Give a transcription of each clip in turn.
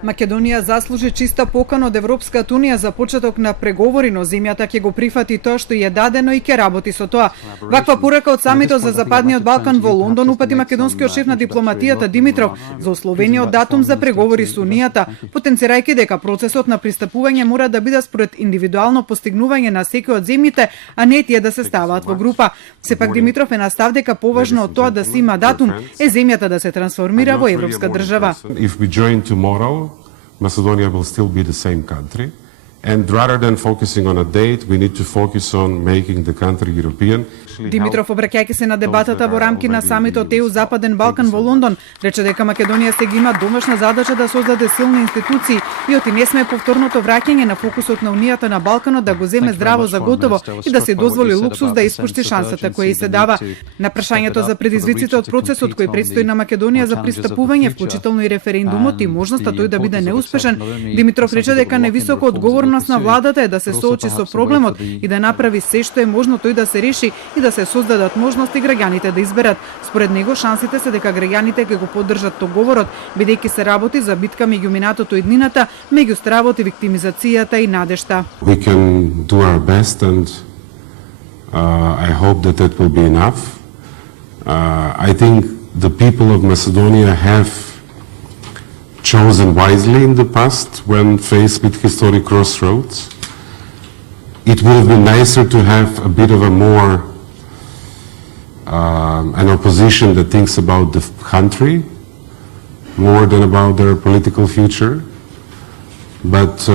Македонија заслужи чиста покана од Европската унија за почеток на преговори, но земјата ќе го прифати тоа што ја дадено и ќе работи со тоа. Ваква порека од самитот за Западниот Балкан во Лондон упати македонскиот шеф на дипломатијата Димитров за условениот датум за преговори со Унијата, потенцирајќи дека процесот на пристапување мора да биде според индивидуално постигнување на секој од земјите, а не тие да се ставаат во група. Сепак Димитров е настав дека поважно од тоа да се има датум е земјата да се трансформира во европска држава. Macedonia will still be the same country. And rather than focusing on a date, we need to focus on making the country European. Димитров, обраќајќи се на дебатата во рамки на самитот ЕУ Западен Балкан во Лондон, рече дека Македонија сега има домашна задача да создаде силни институции и оти не сме повторното враќање на фокусот на Унијата на Балканот да го земе здраво за готово и да се дозволи луксус да испушти шансата која и се дава. На прашањето за предизвиците од процесот кој предстои на Македонија за пристапување, вклучително и референдумот и можноста тој да биде неуспешен, Димитров рече дека невисока одговорност на владата е да се соочи со проблемот и да направи се што е можно тој да се реши и да се создадат можности граѓаните да изберат. Според него шансите се дека граѓаните ќе го поддржат договорот, бидејќи се работи за битка меѓу минатото и днината, меѓу стравот и виктимизацијата и надежта. We can do our best and I hope that will be enough. I think the people of Macedonia have chosen wisely in the past when faced with historic crossroads. It would have been nicer to have a bit of a more an opposition that thinks about the country more than about their political future. But,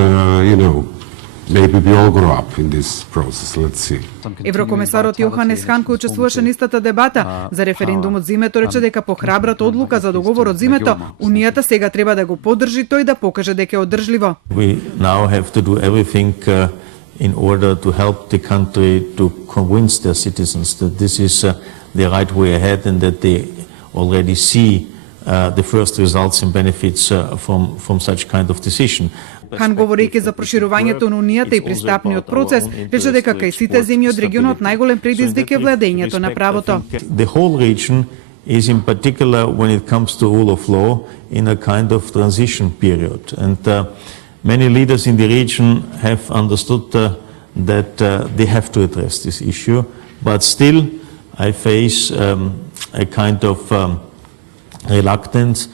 maybe we all grow up in this process. Let's see. Еврокомесарот Јоханес Хан, кој учествуваше на истата дебата за референдумот зимето, рече дека по храбрата одлука за договорот зимето, Унијата сега треба да го поддржи тој да покаже дека е одржливо. We now have to do everything in order to help the country to convince their citizens that this is the right way ahead and that they already see the first results and benefits from such kind of decision. Хан, говорејќи за проширувањето на Унијата и пристапниот процес, рече дека кај сите земји од регионот најголем предизвик е владењето на правото. The whole region is in particular when it comes to rule of law in a kind of transition period, and many leaders in the region have understood that they have to address this issue, but still I face a kind of reluctance.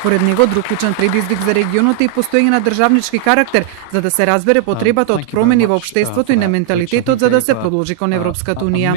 Според него, друг клучен предизвик за регионот е и постоење на државнички карактер, за да се разбере потребата од промени во општеството и на менталитетот за да се продолжи кон Европската унија.